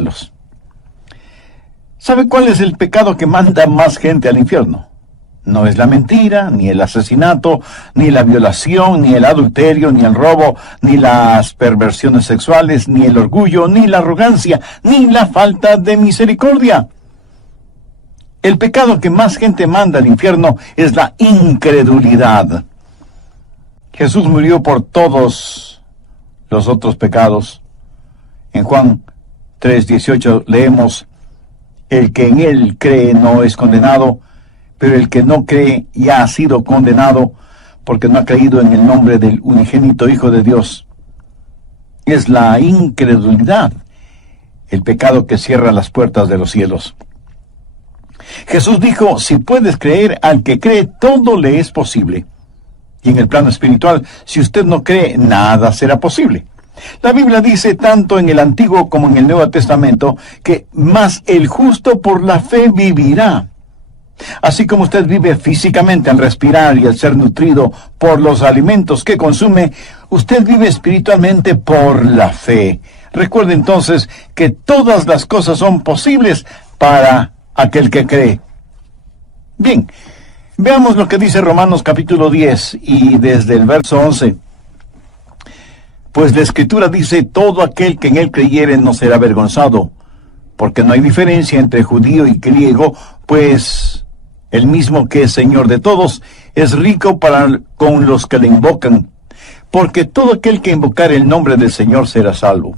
cielos. ¿Sabe cuál es el pecado que manda más gente al infierno? No es la mentira, ni el asesinato, ni la violación, ni el adulterio, ni el robo, ni las perversiones sexuales, ni el orgullo, ni la arrogancia, ni la falta de misericordia. El pecado que más gente manda al infierno es la incredulidad. Jesús murió por todos los otros pecados. En Juan 3:18 leemos: el que en él cree no es condenado, pero el que no cree ya ha sido condenado, porque no ha creído en el nombre del unigénito Hijo de Dios. Es la incredulidad el pecado que cierra las puertas de los cielos. Jesús dijo: si puedes creer, al que cree todo le es posible. Y en el plano espiritual, si usted no cree, nada será posible. La Biblia dice, tanto en el Antiguo como en el Nuevo Testamento, que más el justo por la fe vivirá. Así como usted vive físicamente al respirar y al ser nutrido por los alimentos que consume, usted vive espiritualmente por la fe. Recuerde entonces que todas las cosas son posibles para aquel que cree. Bien, veamos lo que dice Romanos capítulo 10 y desde el verso 11. Pues la Escritura dice: todo aquel que en él creyere no será avergonzado, porque no hay diferencia entre judío y griego, pues el mismo que es Señor de todos es rico para con los que le invocan, porque todo aquel que invocare el nombre del Señor será salvo.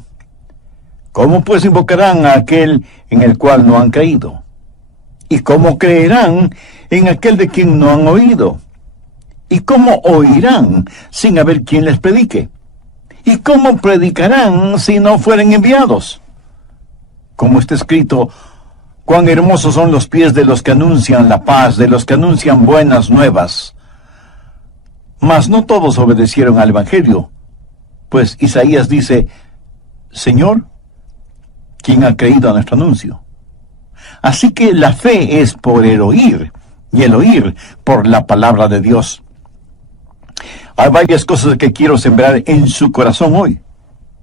¿Cómo pues invocarán a aquel en el cual no han creído? ¿Y cómo creerán en aquel de quien no han oído? ¿Y cómo oirán sin haber quien les predique? ¿Y cómo predicarán si no fueren enviados? Como está escrito: cuán hermosos son los pies de los que anuncian la paz, de los que anuncian buenas nuevas. Mas no todos obedecieron al Evangelio, pues Isaías dice: Señor, ¿quién ha creído a nuestro anuncio? Así que la fe es por el oír, y el oír por la palabra de Dios. Hay varias cosas que quiero sembrar en su corazón hoy,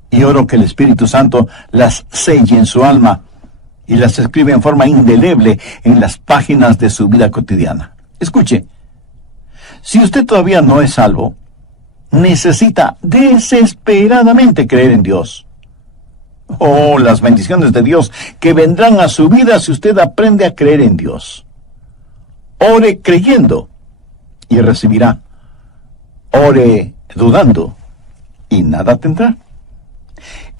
y oro que el Espíritu Santo las selle en su alma y las escribe en forma indeleble en las páginas de su vida cotidiana. Escuche, si usted todavía no es salvo, necesita desesperadamente creer en Dios. Oh, las bendiciones de Dios que vendrán a su vida si usted aprende a creer en Dios. Ore creyendo y recibirá. Ore dudando y nada tendrá.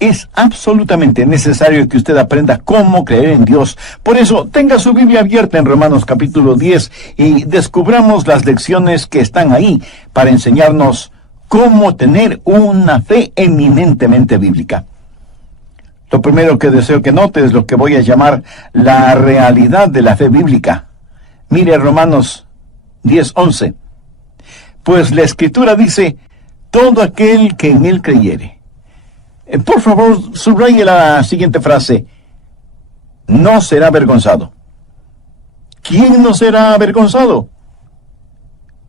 Es absolutamente necesario que usted aprenda cómo creer en Dios. Por eso, tenga su Biblia abierta en Romanos capítulo 10 y descubramos las lecciones que están ahí para enseñarnos cómo tener una fe eminentemente bíblica. Lo primero que deseo que note es lo que voy a llamar la realidad de la fe bíblica. Mire Romanos 10:11. Pues la Escritura dice: todo aquel que en él creyere. Por favor, subraye la siguiente frase: no será avergonzado. ¿Quién no será avergonzado?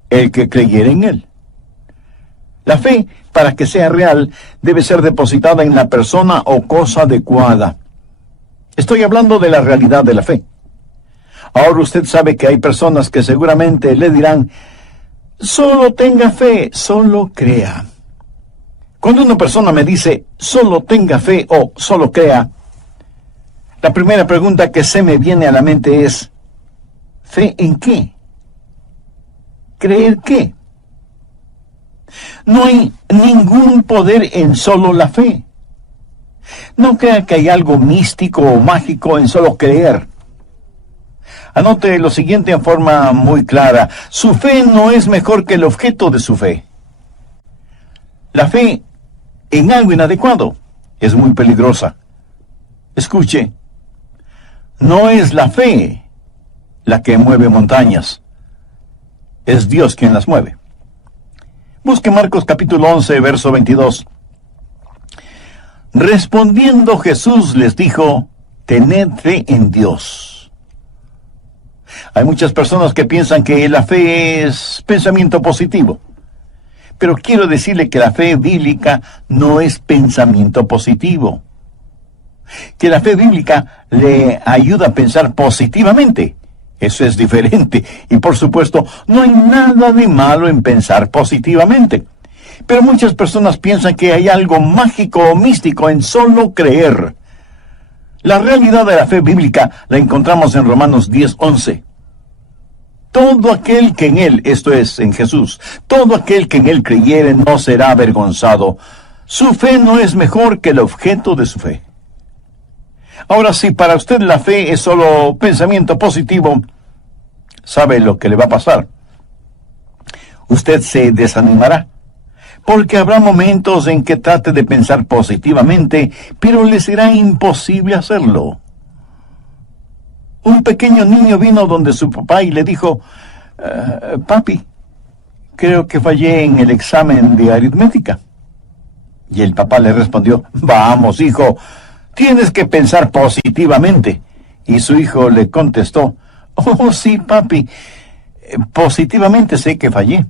El que creyere en él. La fe, para que sea real, debe ser depositada en la persona o cosa adecuada. Estoy hablando de la realidad de la fe. Ahora usted sabe que hay personas que seguramente le dirán: solo tenga fe, solo crea. Cuando una persona me dice solo tenga fe o solo crea, la primera pregunta que se me viene a la mente es: ¿fe en qué? ¿Creer qué? No hay ningún poder en solo la fe. No crea que hay algo místico o mágico en solo creer. Anote lo siguiente en forma muy clara: su fe no es mejor que el objeto de su fe. La fe en algo inadecuado es muy peligrosa. Escuche, no es la fe la que mueve montañas, es Dios quien las mueve. Busque Marcos capítulo 11, verso 22. Respondiendo Jesús les dijo: tened fe en Dios. Hay muchas personas que piensan que la fe es pensamiento positivo. Pero quiero decirle que la fe bíblica no es pensamiento positivo. que la fe bíblica le ayuda a pensar positivamente. Eso es diferente. Y por supuesto, no hay nada de malo en pensar positivamente. Pero muchas personas piensan que hay algo mágico o místico en solo creer. La realidad de la fe bíblica la encontramos en Romanos 10:11. Todo aquel que en Él, esto es, en Jesús, todo aquel que en Él creyere no será avergonzado. Su fe no es mejor que el objeto de su fe. Ahora, si para usted la fe es solo pensamiento positivo, ¿sabe lo que le va a pasar? Usted se desanimará, porque habrá momentos en que trate de pensar positivamente, pero le será imposible hacerlo. Un pequeño niño vino donde su papá y le dijo, papi, creo que fallé en el examen de aritmética. Y el papá le respondió, vamos, hijo, tienes que pensar positivamente. Y su hijo le contestó, oh, sí, papi, positivamente sé que fallé.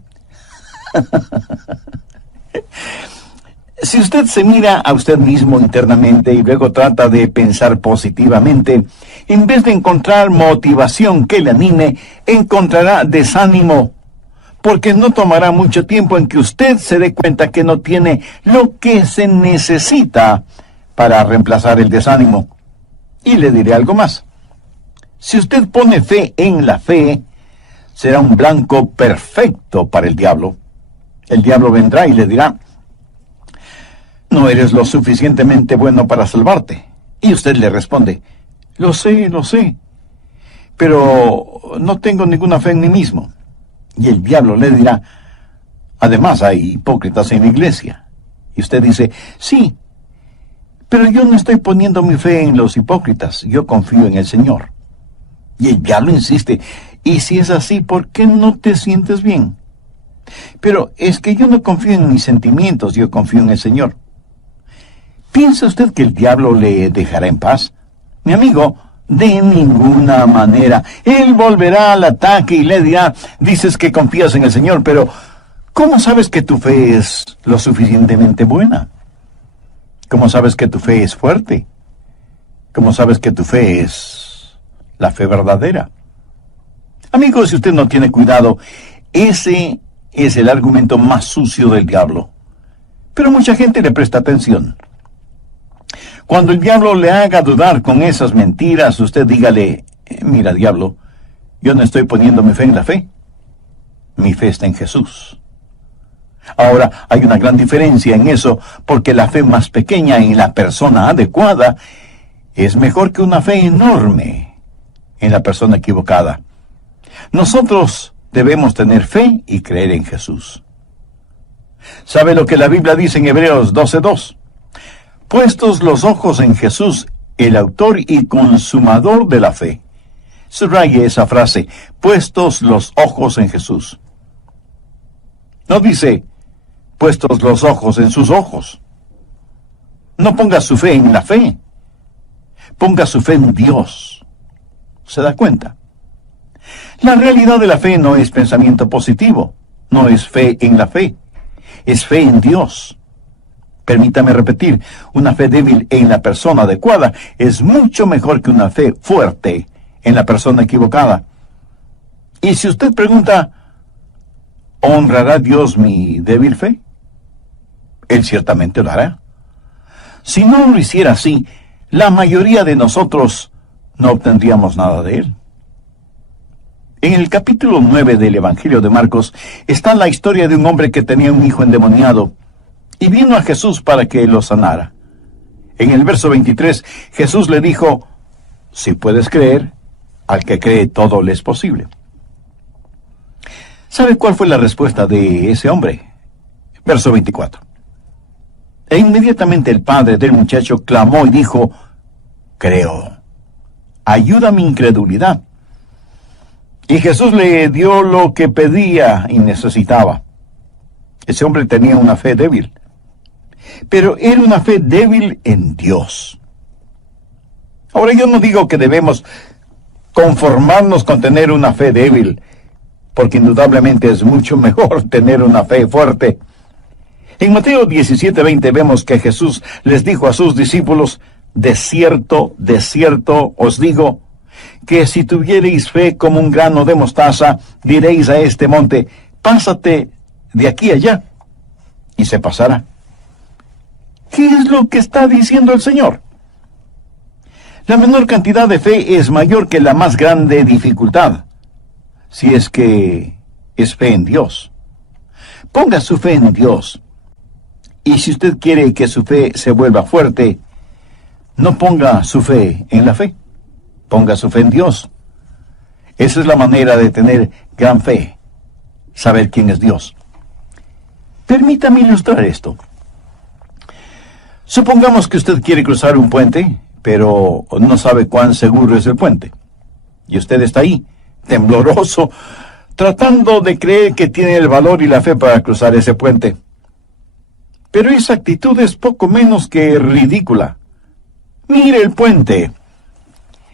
Si usted se mira a usted mismo internamente y luego trata de pensar positivamente, en vez de encontrar motivación que le anime, encontrará desánimo, porque no tomará mucho tiempo en que usted se dé cuenta que no tiene lo que se necesita para reemplazar el desánimo. Y le diré algo más. Si usted pone fe en la fe, será un blanco perfecto para el diablo. El diablo vendrá y le dirá, no eres lo suficientemente bueno para salvarte. Y usted le responde, lo sé, pero no tengo ninguna fe en mí mismo. Y el diablo le dirá, además hay hipócritas en la iglesia. Y usted dice, sí, pero yo no estoy poniendo mi fe en los hipócritas, yo confío en el Señor. Y el diablo insiste, y si es así, ¿por qué no te sientes bien? Pero es que yo no confío en mis sentimientos, yo confío en el Señor. ¿Piensa usted que el diablo le dejará en paz? Mi amigo, de ninguna manera. Él volverá al ataque y le dirá, dices que confías en el Señor, pero ¿cómo sabes que tu fe es lo suficientemente buena? ¿Cómo sabes que tu fe es fuerte? ¿Cómo sabes que tu fe es la fe verdadera? Amigos, si usted no tiene cuidado, ese es el argumento más sucio del diablo. Pero mucha gente le presta atención. Cuando el diablo le haga dudar con esas mentiras, usted dígale, mira, diablo, yo no estoy poniendo mi fe en la fe. Mi fe está en Jesús. Ahora, hay una gran diferencia en eso, porque la fe más pequeña en la persona adecuada es mejor que una fe enorme en la persona equivocada. Nosotros debemos tener fe y creer en Jesús. ¿Sabe lo que la Biblia dice en Hebreos 12:2? Puestos los ojos en Jesús, el autor y consumador de la fe. Subraye esa frase, puestos los ojos en Jesús. No dice, puestos los ojos en sus ojos. No ponga su fe en la fe. Ponga su fe en Dios. ¿Se da cuenta? La realidad de la fe no es pensamiento positivo, no es fe en la fe, es fe en Dios. Permítame repetir, una fe débil en la persona adecuada es mucho mejor que una fe fuerte en la persona equivocada. Y si usted pregunta, ¿honrará Dios mi débil fe? Él ciertamente lo hará. Si no lo hiciera así, la mayoría de nosotros no obtendríamos nada de Él. En el capítulo 9 del Evangelio de Marcos está la historia de un hombre que tenía un hijo endemoniado y vino a Jesús para que lo sanara. En el verso 23, Jesús le dijo, si puedes creer, al que cree todo le es posible. ¿Sabe cuál fue la respuesta de ese hombre? Verso 24. E inmediatamente el padre del muchacho clamó y dijo, creo, ayuda mi incredulidad. Y Jesús le dio lo que pedía y necesitaba. Ese hombre tenía una fe débil, pero era una fe débil en Dios. Ahora yo no digo que debemos conformarnos con tener una fe débil, porque indudablemente es mucho mejor tener una fe fuerte. En Mateo 17:20 vemos que Jesús les dijo a sus discípulos, De cierto os digo, que si tuviereis fe como un grano de mostaza, diréis a este monte, pásate de aquí allá, y se pasará. ¿Qué es lo que está diciendo el Señor? La menor cantidad de fe es mayor que la más grande dificultad, si es que es fe en Dios. Ponga su fe en Dios. Y si usted quiere que su fe se vuelva fuerte, no ponga su fe en la fe, ponga su fe en Dios. Esa es la manera de tener gran fe, saber quién es Dios. Permítame ilustrar esto. Supongamos que usted quiere cruzar un puente, pero no sabe cuán seguro es el puente. Y usted está ahí, tembloroso, tratando de creer que tiene el valor y la fe para cruzar ese puente. Pero esa actitud es poco menos que ridícula. Mire el puente.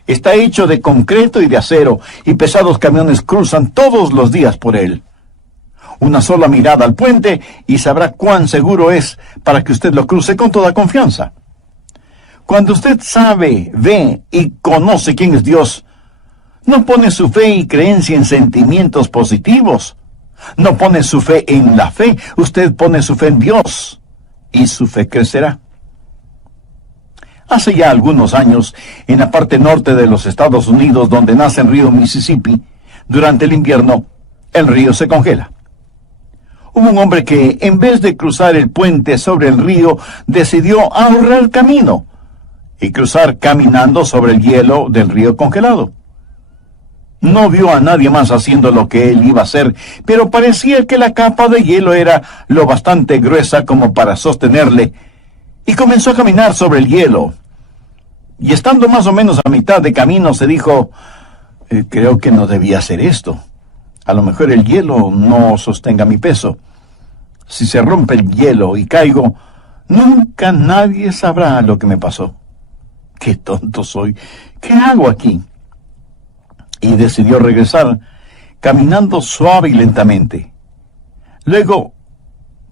Está hecho de concreto y de acero, y pesados camiones cruzan todos los días por él. Una sola mirada al puente y sabrá cuán seguro es para que usted lo cruce con toda confianza. Cuando usted sabe, ve y conoce quién es Dios, no pone su fe y creencia en sentimientos positivos. No pone su fe en la fe, usted pone su fe en Dios, y su fe crecerá. Hace ya algunos años, en la parte norte de los Estados Unidos, donde nace el río Mississippi, durante el invierno, el río se congela. Hubo un hombre que, en vez de cruzar el puente sobre el río, decidió ahorrar camino y cruzar caminando sobre el hielo del río congelado. No vio a nadie más haciendo lo que él iba a hacer, pero parecía que la capa de hielo era lo bastante gruesa como para sostenerle, y comenzó a caminar sobre el hielo. Y estando más o menos a mitad de camino, se dijo, creo que no debía hacer esto. A lo mejor el hielo no sostenga mi peso. Si se rompe el hielo y caigo, nunca nadie sabrá lo que me pasó. ¡Qué tonto soy! ¿Qué hago aquí? Y decidió regresar, caminando suave y lentamente. Luego,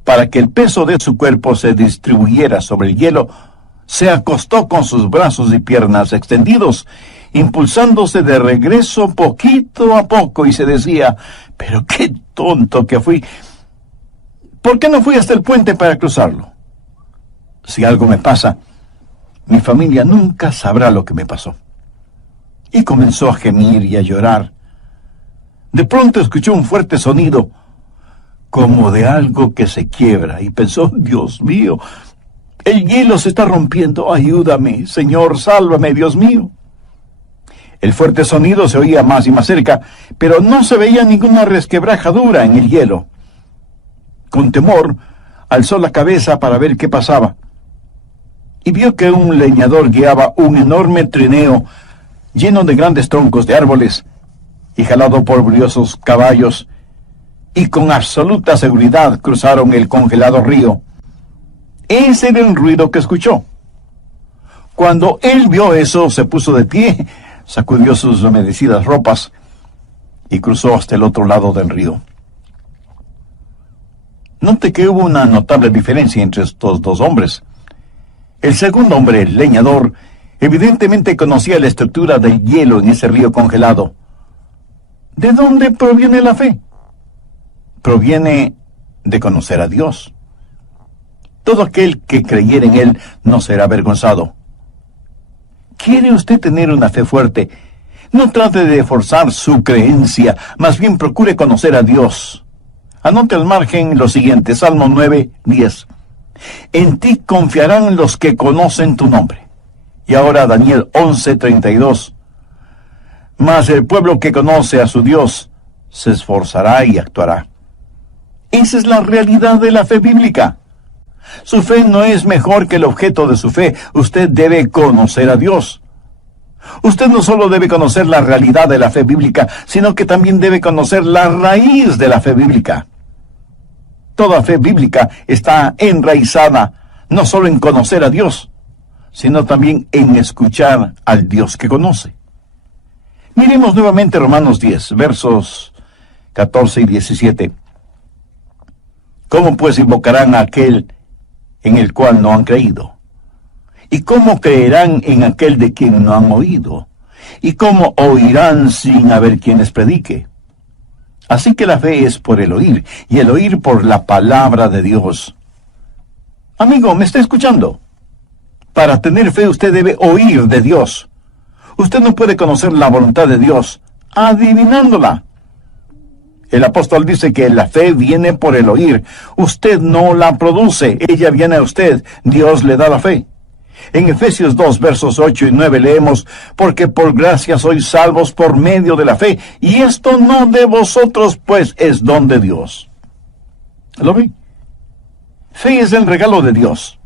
para que el peso de su cuerpo se distribuyera sobre el hielo, se acostó con sus brazos y piernas extendidos, impulsándose de regreso poquito a poco, y se decía, pero qué tonto que fui. ¿Por qué no fui hasta el puente para cruzarlo? Si algo me pasa, mi familia nunca sabrá lo que me pasó. Y comenzó a gemir y a llorar. De pronto escuchó un fuerte sonido, como de algo que se quiebra, y pensó, Dios mío, el hielo se está rompiendo, ayúdame, Señor, sálvame, Dios mío. El fuerte sonido se oía más y más cerca, pero no se veía ninguna resquebrajadura en el hielo. Con temor, alzó la cabeza para ver qué pasaba, y vio que un leñador guiaba un enorme trineo lleno de grandes troncos de árboles, y jalado por briosos caballos, y con absoluta seguridad cruzaron el congelado río. Ese era el ruido que escuchó. Cuando él vio eso, se puso de pie, sacudió sus humedecidas ropas y cruzó hasta el otro lado del río. Note que hubo una notable diferencia entre estos dos hombres. El segundo hombre, el leñador, evidentemente conocía la estructura del hielo en ese río congelado. ¿De dónde proviene la fe? Proviene de conocer a Dios. Todo aquel que creyere en Él no será avergonzado. ¿Quiere usted tener una fe fuerte? No trate de forzar su creencia, más bien procure conocer a Dios. Anote al margen lo siguiente, Salmo 9:10. En ti confiarán los que conocen tu nombre. Y ahora Daniel 11:32. Mas el pueblo que conoce a su Dios se esforzará y actuará. Esa es la realidad de la fe bíblica. Su fe no es mejor que el objeto de su fe. Usted debe conocer a Dios. Usted no solo debe conocer la realidad de la fe bíblica, sino que también debe conocer la raíz de la fe bíblica. Toda fe bíblica está enraizada no solo en conocer a Dios, sino también en escuchar al Dios que conoce. Miremos nuevamente Romanos 10, versos 14 y 17. ¿Cómo pues invocarán a aquel en el cual no han creído? ¿Y cómo creerán en aquel de quien no han oído? ¿Y cómo oirán sin haber quien les predique? Así que la fe es por el oír, y el oír por la palabra de Dios. Amigo, ¿me está escuchando? Para tener fe usted debe oír de Dios. Usted no puede conocer la voluntad de Dios adivinándola. El apóstol dice que la fe viene por el oír. Usted no la produce, ella viene a usted. Dios le da la fe. En Efesios 2, versos 8 y 9 leemos, porque por gracia sois salvos por medio de la fe, y esto no de vosotros, pues es don de Dios. ¿Lo ve? Fe es el regalo de Dios.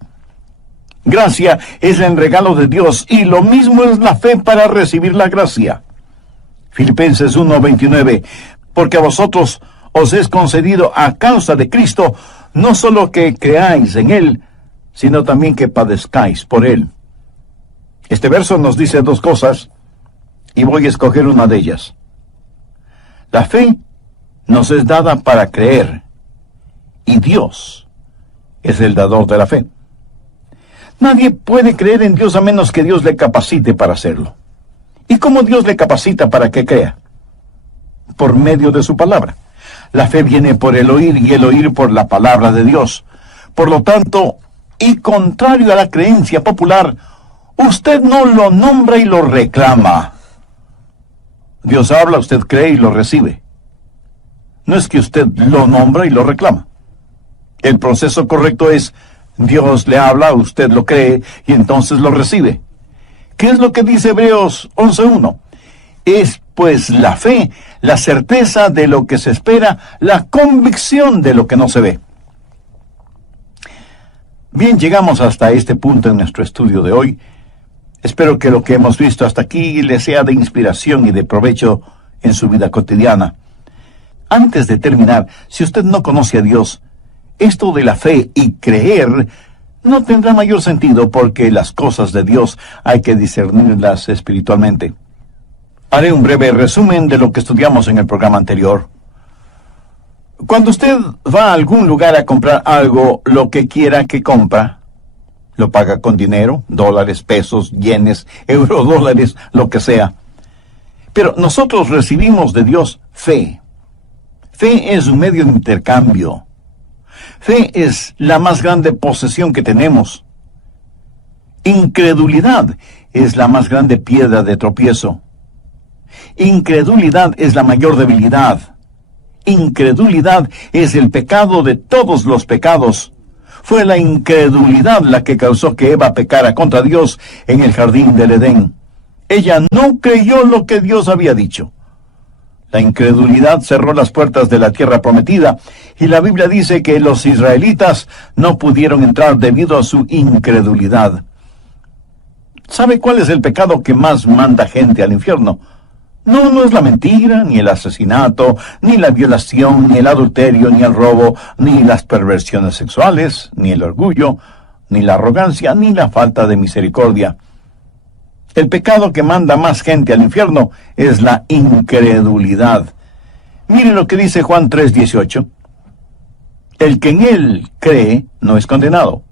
Gracia es el regalo de Dios, y lo mismo es la fe para recibir la gracia. Filipenses 1:29, porque a vosotros os es concedido a causa de Cristo, no solo que creáis en Él, sino también que padezcáis por Él. Este verso nos dice dos cosas, y voy a escoger una de ellas. La fe nos es dada para creer, y Dios es el dador de la fe. Nadie puede creer en Dios a menos que Dios le capacite para hacerlo. ¿Y cómo Dios le capacita para que crea? Por medio de su palabra. La fe viene por el oír, y el oír por la palabra de Dios. Por lo tanto, y contrario a la creencia popular, usted no lo nombra y lo reclama. Dios habla, usted cree y lo recibe. No es que usted lo nombra y lo reclama. El proceso correcto es, Dios le habla, usted lo cree y entonces lo recibe. ¿Qué es lo que dice Hebreos 11:1? Es pues la fe, la certeza de lo que se espera, la convicción de lo que no se ve. Bien, llegamos hasta este punto en nuestro estudio de hoy. Espero que lo que hemos visto hasta aquí le sea de inspiración y de provecho en su vida cotidiana. Antes de terminar, si usted no conoce a Dios, esto de la fe y creer no tendrá mayor sentido porque las cosas de Dios hay que discernirlas espiritualmente. Haré un breve resumen de lo que estudiamos en el programa anterior. Cuando usted va a algún lugar a comprar algo, lo que quiera que compra, lo paga con dinero, dólares, pesos, yenes, eurodólares, lo que sea. Pero nosotros recibimos de Dios fe. Fe es un medio de intercambio. Fe es la más grande posesión que tenemos. Incredulidad es la más grande piedra de tropiezo. Incredulidad es la mayor debilidad. Incredulidad es el pecado de todos los pecados. Fue la incredulidad la que causó que Eva pecara contra Dios en el jardín del Edén. Ella no creyó lo que Dios había dicho. La incredulidad cerró las puertas de la tierra prometida, y la Biblia dice que los israelitas no pudieron entrar debido a su incredulidad. ¿Sabe cuál es el pecado que más manda gente al infierno? No es la mentira, ni el asesinato, ni la violación, ni el adulterio, ni el robo, ni las perversiones sexuales, ni el orgullo, ni la arrogancia, ni la falta de misericordia. El pecado que manda más gente al infierno es la incredulidad. Mire lo que dice Juan 3:18. El que en él cree no es condenado.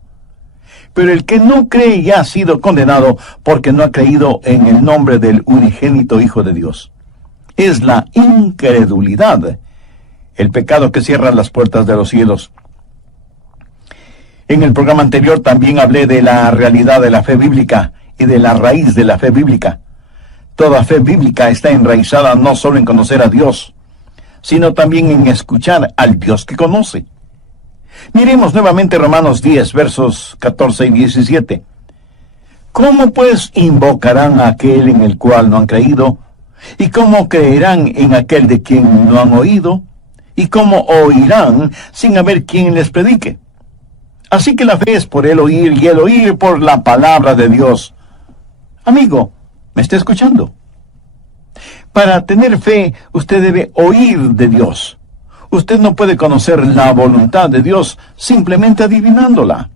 Pero el que no cree ya ha sido condenado porque no ha creído en el nombre del unigénito Hijo de Dios. Es la incredulidad, el pecado que cierra las puertas de los cielos. En el programa anterior también hablé de la realidad de la fe bíblica y de la raíz de la fe bíblica. Toda fe bíblica está enraizada no solo en conocer a Dios, sino también en escuchar al Dios que conoce. Miremos nuevamente Romanos 10, versos 14 y 17. ¿Cómo pues invocarán a aquel en el cual no han creído? ¿Y cómo creerán en aquel de quien no han oído? ¿Y cómo oirán sin haber quien les predique? Así que la fe es por el oír, y el oír por la palabra de Dios. Amigo, ¿me está escuchando? Para tener fe, usted debe oír de Dios. Usted no puede conocer la voluntad de Dios simplemente adivinándola.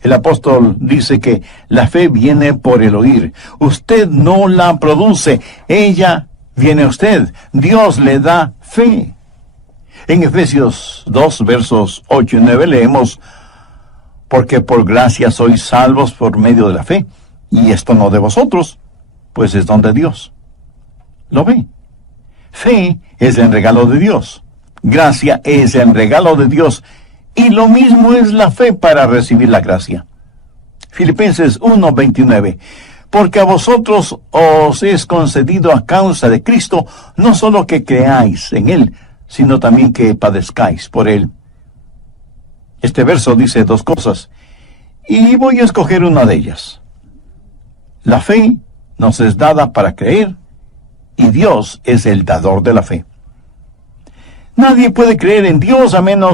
El apóstol dice que la fe viene por el oír. Usted no la produce, ella viene a usted. Dios le da fe. En Efesios 2, versos 8 y 9 leemos, porque por gracia sois salvos por medio de la fe, y esto no de vosotros, pues es don de Dios. ¿Lo ve? Fe es el regalo de Dios. Gracia es el regalo de Dios. Y lo mismo es la fe para recibir la gracia. Filipenses 1:29. Porque a vosotros os es concedido a causa de Cristo, no solo que creáis en Él, sino también que padezcáis por Él. Este verso dice dos cosas, y voy a escoger una de ellas. La fe nos es dada para creer, y Dios es el dador de la fe. Nadie puede creer en Dios a menos...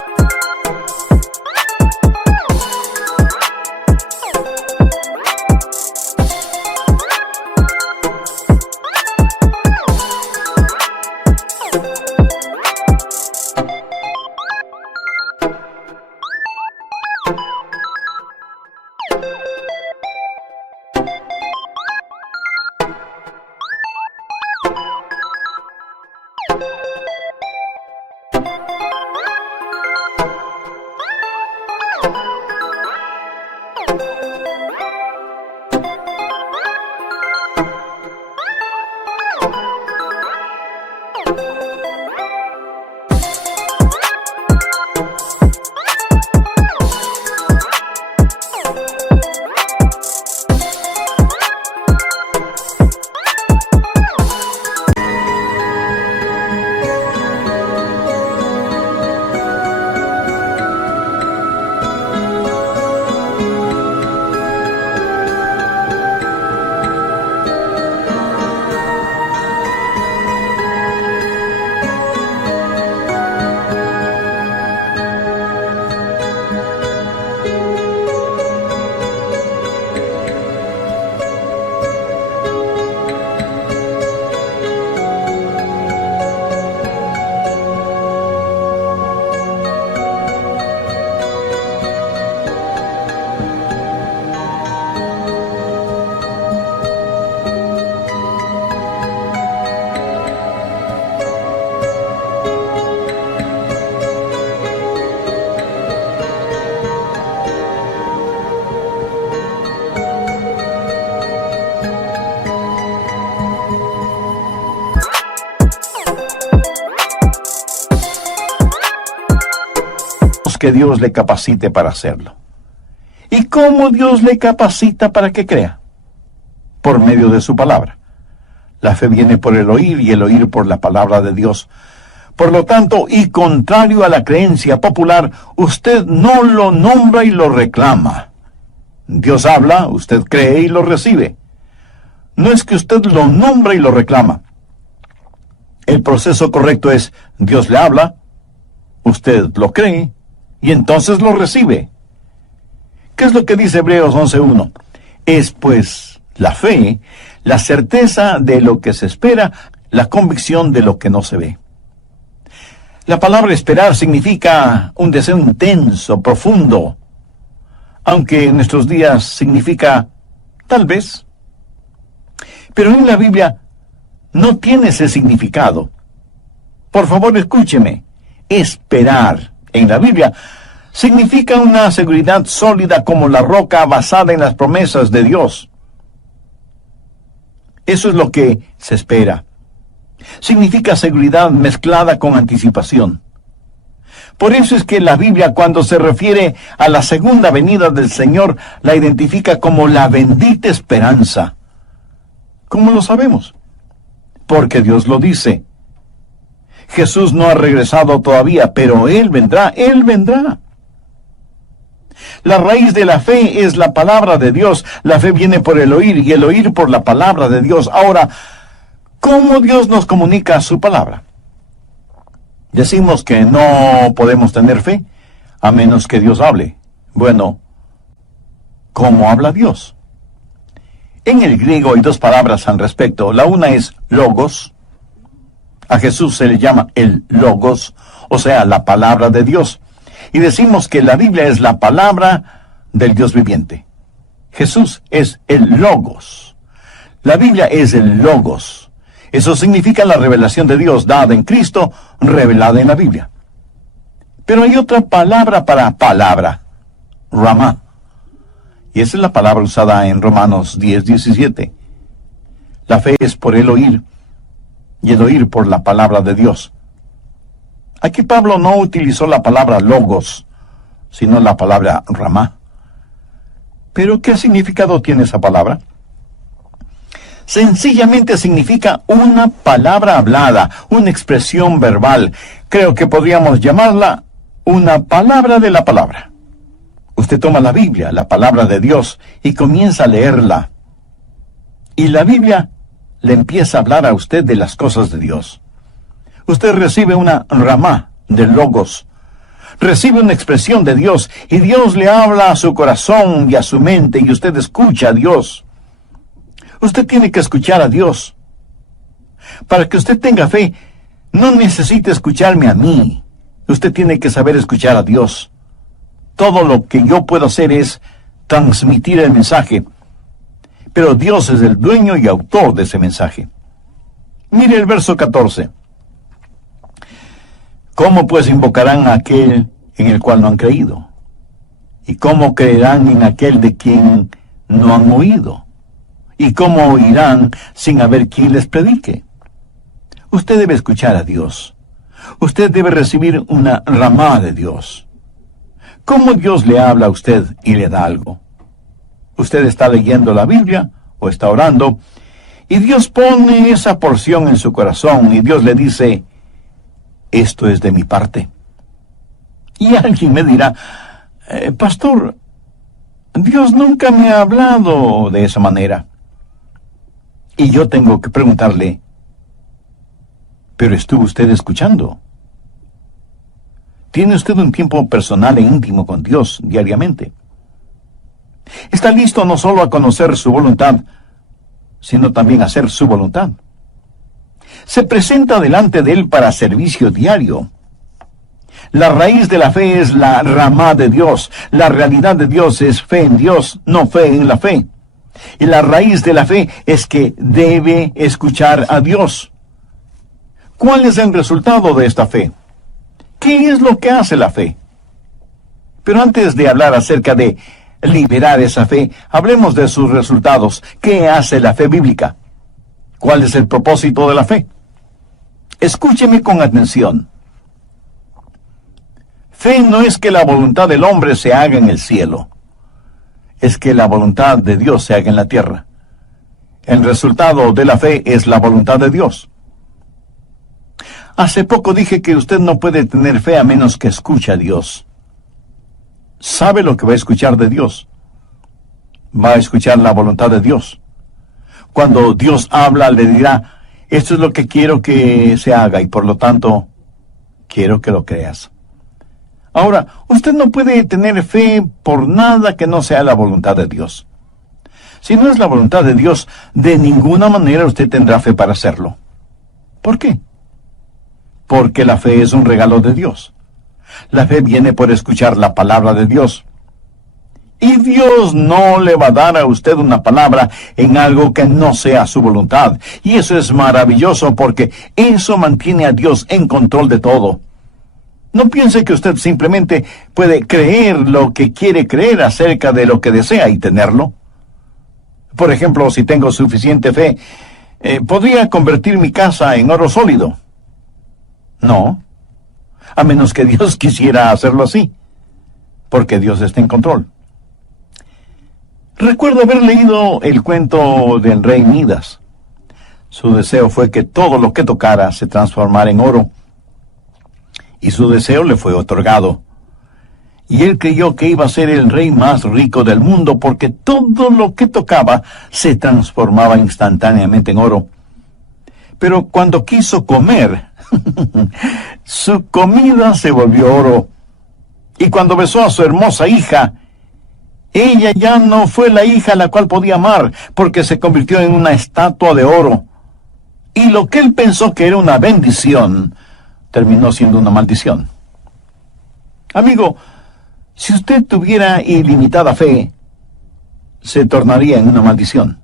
que Dios le capacite para hacerlo. ¿Y cómo Dios le capacita para que crea? Por medio de su palabra. La fe viene por el oír y el oír por la palabra de Dios. Por lo tanto, y contrario a la creencia popular, usted no lo nombra y lo reclama. Dios habla, usted cree y lo recibe. No es que usted lo nombra y lo reclama. El proceso correcto es, Dios le habla, usted lo cree, y entonces lo recibe. ¿Qué es lo que dice Hebreos 11:1? Es pues la fe, la certeza de lo que se espera, la convicción de lo que no se ve. La palabra esperar significa un deseo intenso, profundo, aunque en nuestros días significa tal vez. Pero en la Biblia no tiene ese significado. Por favor, escúcheme. Esperar en la Biblia significa una seguridad sólida como la roca basada en las promesas de Dios. Eso es lo que se espera. Significa seguridad mezclada con anticipación. Por eso es que la Biblia, cuando se refiere a la segunda venida del Señor, la identifica como la bendita esperanza. ¿Cómo lo sabemos? Porque Dios lo dice. Jesús no ha regresado todavía, pero Él vendrá, Él vendrá. La raíz de la fe es la palabra de Dios. La fe viene por el oír y el oír por la palabra de Dios. Ahora, ¿cómo Dios nos comunica su palabra? Decimos que no podemos tener fe a menos que Dios hable. Bueno, ¿cómo habla Dios? En el griego hay dos palabras al respecto. La una es logos. A Jesús se le llama el logos, o sea, la palabra de Dios. Y decimos que la Biblia es la palabra del Dios viviente. Jesús es el logos. La Biblia es el logos. Eso significa la revelación de Dios dada en Cristo, revelada en la Biblia. Pero hay otra palabra para palabra, ramá. Y esa es la palabra usada en Romanos 10:17. La fe es por el oír, y el oír por la palabra de Dios. Aquí Pablo no utilizó la palabra logos, sino la palabra ramá. ¿Pero qué significado tiene esa palabra? Sencillamente significa una palabra hablada, una expresión verbal. Creo que podríamos llamarla una palabra de la palabra. Usted toma la Biblia, la palabra de Dios, y comienza a leerla. Y la Biblia le empieza a hablar a usted de las cosas de Dios. Usted recibe una ramá de logos. Recibe una expresión de Dios, y Dios le habla a su corazón y a su mente, y usted escucha a Dios. Usted tiene que escuchar a Dios. Para que usted tenga fe, no necesita escucharme a mí. Usted tiene que saber escuchar a Dios. Todo lo que yo puedo hacer es transmitir el mensaje, pero Dios es el dueño y autor de ese mensaje. Mire el verso 14. ¿Cómo pues invocarán a aquel en el cual no han creído? ¿Y cómo creerán en aquel de quien no han oído? ¿Y cómo oirán sin haber quien les predique? Usted debe escuchar a Dios. Usted debe recibir una ramá de Dios. ¿Cómo Dios le habla a usted y le da algo? Usted está leyendo la Biblia o está orando, y Dios pone esa porción en su corazón, y Dios le dice, esto es de mi parte. Y alguien me dirá, pastor, Dios nunca me ha hablado de esa manera. Y yo tengo que preguntarle, ¿pero estuvo usted escuchando? ¿Tiene usted un tiempo personal e íntimo con Dios diariamente? ¿Está listo no solo a conocer su voluntad, sino también a hacer su voluntad? Se presenta delante de Él para servicio diario. La raíz de la fe es la ramá de Dios. La realidad de Dios es fe en Dios, no fe en la fe. Y la raíz de la fe es que debe escuchar a Dios. ¿Cuál es el resultado de esta fe? ¿Qué es lo que hace la fe? Pero antes de hablar acerca de liberar esa fe, hablemos de sus resultados. ¿Qué hace la fe bíblica? ¿Cuál es el propósito de la fe? Escúcheme con atención. Fe no es que la voluntad del hombre se haga en el cielo. Es que la voluntad de Dios se haga en la tierra. El resultado de la fe es la voluntad de Dios. Hace poco dije que usted no puede tener fe a menos que escuche a Dios. ¿Sabe lo que va a escuchar de Dios? Va a escuchar la voluntad de Dios. Cuando Dios habla, le dirá, esto es lo que quiero que se haga y por lo tanto, quiero que lo creas. Ahora, usted no puede tener fe por nada que no sea la voluntad de Dios. Si no es la voluntad de Dios, de ninguna manera usted tendrá fe para hacerlo. ¿Por qué? Porque la fe es un regalo de Dios. La fe viene por escuchar la palabra de Dios. Y Dios no le va a dar a usted una palabra en algo que no sea su voluntad. Y eso es maravilloso porque eso mantiene a Dios en control de todo. No piense que usted simplemente puede creer lo que quiere creer acerca de lo que desea y tenerlo. Por ejemplo, si tengo suficiente fe, ¿podría convertir mi casa en oro sólido? No, a menos que Dios quisiera hacerlo así, porque Dios está en control. Recuerdo haber leído el cuento del rey Midas. Su deseo fue que todo lo que tocara se transformara en oro, y su deseo le fue otorgado. Y él creyó que iba a ser el rey más rico del mundo porque todo lo que tocaba se transformaba instantáneamente en oro. Pero cuando quiso comer, su comida se volvió oro. Y cuando besó a su hermosa hija, ella ya no fue la hija a la cual podía amar, porque se convirtió en una estatua de oro. Y lo que él pensó que era una bendición, terminó siendo una maldición. Amigo, si usted tuviera ilimitada fe, se tornaría en una maldición.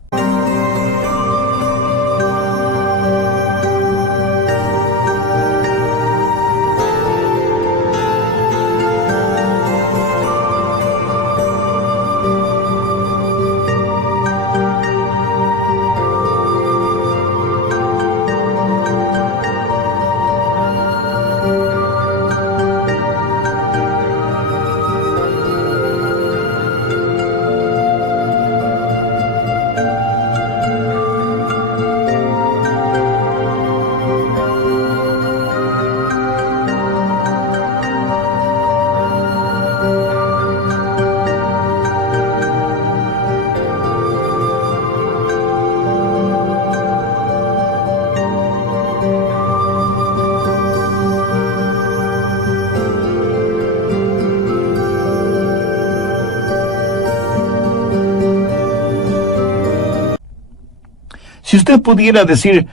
Si usted pudiera decir,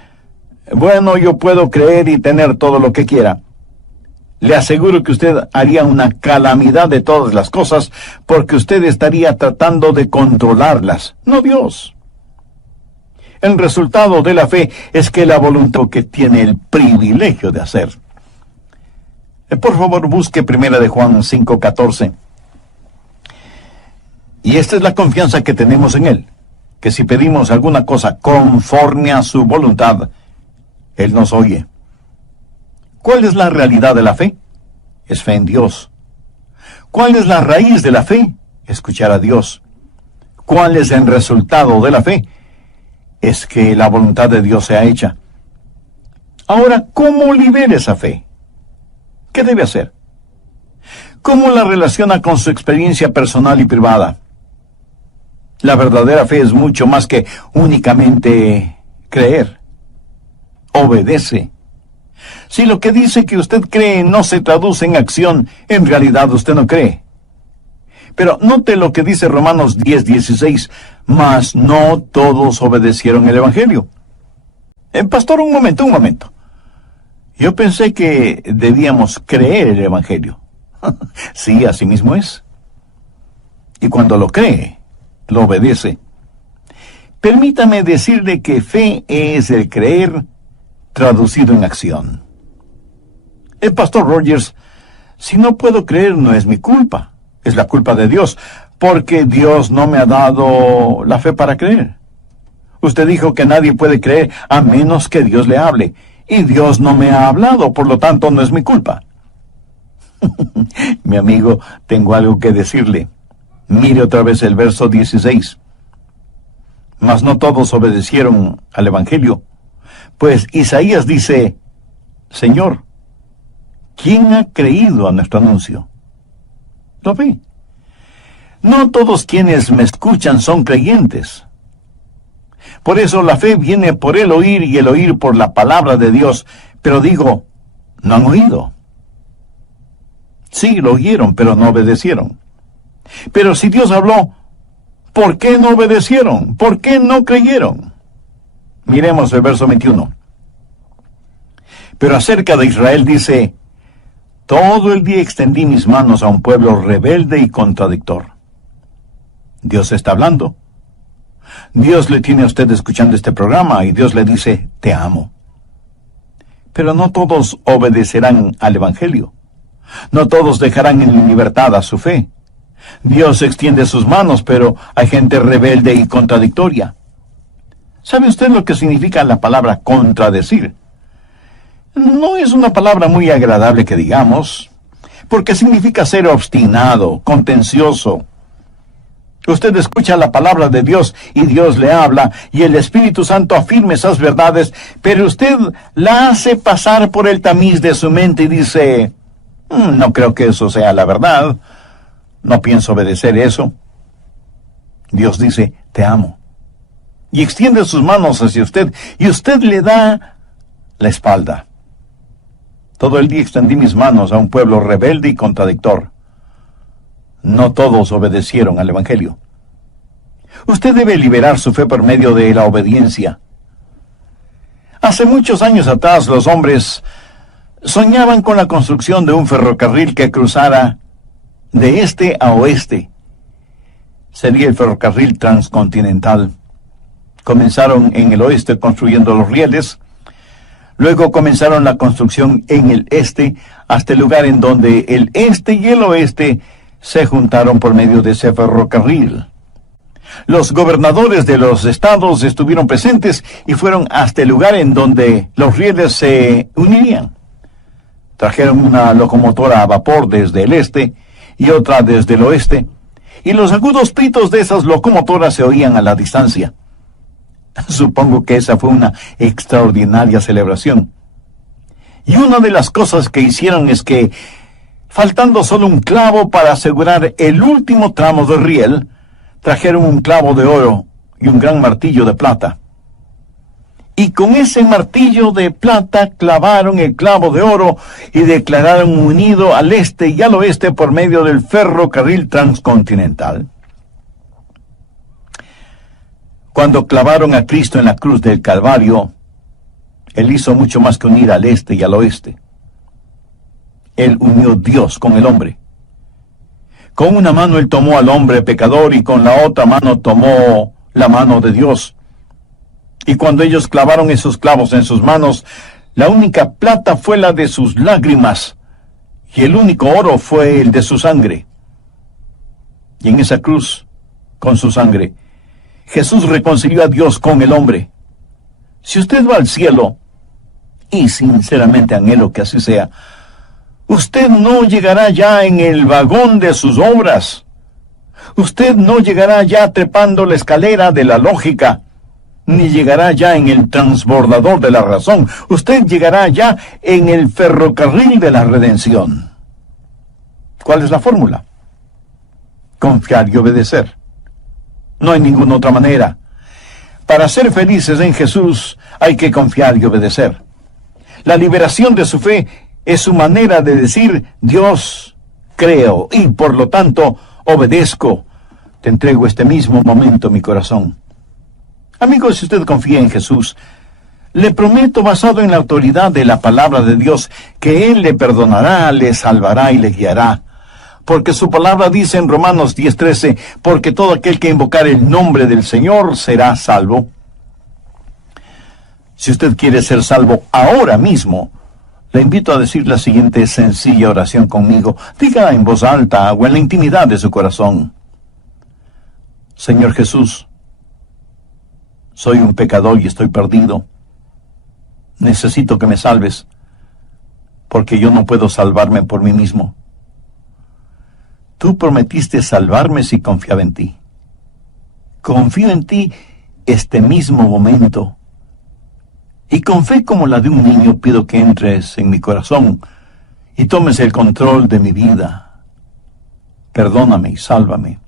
bueno, yo puedo creer y tener todo lo que quiera, le aseguro que usted haría una calamidad de todas las cosas, porque usted estaría tratando de controlarlas, no Dios. El resultado de la fe es que la voluntad que tiene el privilegio de hacer. Por favor, busque 1 de Juan 5:14. Y esta es la confianza que tenemos en Él, que si pedimos alguna cosa conforme a su voluntad, Él nos oye. ¿Cuál es la realidad de la fe? Es fe en Dios. ¿Cuál es la raíz de la fe? Escuchar a Dios. ¿Cuál es el resultado de la fe? Es que la voluntad de Dios sea hecha. Ahora, ¿cómo libera esa fe? ¿Qué debe hacer? ¿Cómo la relaciona con su experiencia personal y privada? La verdadera fe es mucho más que únicamente creer. Obedece. Si lo que dice que usted cree no se traduce en acción, en realidad usted no cree. Pero note lo que dice Romanos 10:16, mas no todos obedecieron el Evangelio. Pastor, un momento. Yo pensé que debíamos creer el Evangelio. Sí, así mismo es. Y cuando lo cree, lo obedece. Permítame decirle que fe es el creer traducido en acción. El pastor Rogers, si no puedo creer no es mi culpa, es la culpa de Dios, porque Dios no me ha dado la fe para creer. Usted dijo que nadie puede creer a menos que Dios le hable, y Dios no me ha hablado, por lo tanto no es mi culpa. Mi amigo, tengo algo que decirle. Mire otra vez el verso 16. Mas no todos obedecieron al Evangelio. Pues Isaías dice, Señor, ¿quién ha creído a nuestro anuncio? ¿Lo ve? No todos quienes me escuchan son creyentes. Por eso la fe viene por el oír y el oír por la palabra de Dios. Pero digo, no han oído. Sí, lo oyeron, pero no obedecieron. Pero si Dios habló, ¿por qué no obedecieron? ¿Por qué no creyeron? Miremos el verso 21. Pero acerca de Israel dice, todo el día extendí mis manos a un pueblo rebelde y contradictor. Dios está hablando. Dios le tiene a usted escuchando este programa y Dios le dice, te amo. Pero no todos obedecerán al Evangelio. No todos dejarán en libertad a su fe. Dios extiende sus manos, pero hay gente rebelde y contradictoria. ¿Sabe usted lo que significa la palabra contradecir? No es una palabra muy agradable que digamos, porque significa ser obstinado, contencioso. Usted escucha la palabra de Dios y Dios le habla y el Espíritu Santo afirma esas verdades, pero usted la hace pasar por el tamiz de su mente y dice, no creo que eso sea la verdad, no pienso obedecer eso. Dios dice, te amo. Y extiende sus manos hacia usted y usted le da la espalda. Todo el día extendí mis manos a un pueblo rebelde y contradictor. No todos obedecieron al Evangelio. Usted debe liberar su fe por medio de la obediencia. Hace muchos años atrás los hombres soñaban con la construcción de un ferrocarril que cruzara de este a oeste. Sería el ferrocarril transcontinental. Comenzaron en el oeste construyendo los rieles. Luego comenzaron la construcción en el este hasta el lugar en donde el este y el oeste se juntaron por medio de ese ferrocarril. Los gobernadores de los estados estuvieron presentes y fueron hasta el lugar en donde los rieles se unirían. Trajeron una locomotora a vapor desde el este y otra desde el oeste, y los agudos pitos de esas locomotoras se oían a la distancia. Supongo que esa fue una extraordinaria celebración. Y una de las cosas que hicieron es que, faltando solo un clavo para asegurar el último tramo del riel, trajeron un clavo de oro y un gran martillo de plata. Y con ese martillo de plata clavaron el clavo de oro y declararon unido al este y al oeste por medio del ferrocarril transcontinental. Cuando clavaron a Cristo en la cruz del Calvario, Él hizo mucho más que unir al este y al oeste. Él unió Dios con el hombre. Con una mano Él tomó al hombre pecador y con la otra mano tomó la mano de Dios. Y cuando ellos clavaron esos clavos en sus manos, la única plata fue la de sus lágrimas y el único oro fue el de su sangre. Y en esa cruz, con su sangre, Jesús reconcilió a Dios con el hombre. Si usted va al cielo, y sinceramente anhelo que así sea, usted no llegará ya en el vagón de sus obras. Usted no llegará ya trepando la escalera de la lógica, ni llegará ya en el transbordador de la razón. Usted llegará ya en el ferrocarril de la redención. ¿Cuál es la fórmula? Confiar y obedecer. No hay ninguna otra manera. Para ser felices en Jesús hay que confiar y obedecer. La liberación de su fe es su manera de decir: Dios, creo y por lo tanto obedezco. Te entrego este mismo momento mi corazón. Amigos, si usted confía en Jesús, le prometo, basado en la autoridad de la palabra de Dios, que Él le perdonará, le salvará y le guiará. Porque su palabra dice en Romanos 10:13, porque todo aquel que invocar el nombre del Señor será salvo. Si usted quiere ser salvo ahora mismo, le invito a decir la siguiente sencilla oración conmigo. Dígala en voz alta o en la intimidad de su corazón. Señor Jesús, soy un pecador y estoy perdido. Necesito que me salves, porque yo no puedo salvarme por mí mismo. Tú prometiste salvarme si confiaba en ti. Confío en ti este mismo momento. Y con fe como la de un niño pido que entres en mi corazón y tomes el control de mi vida. Perdóname y sálvame.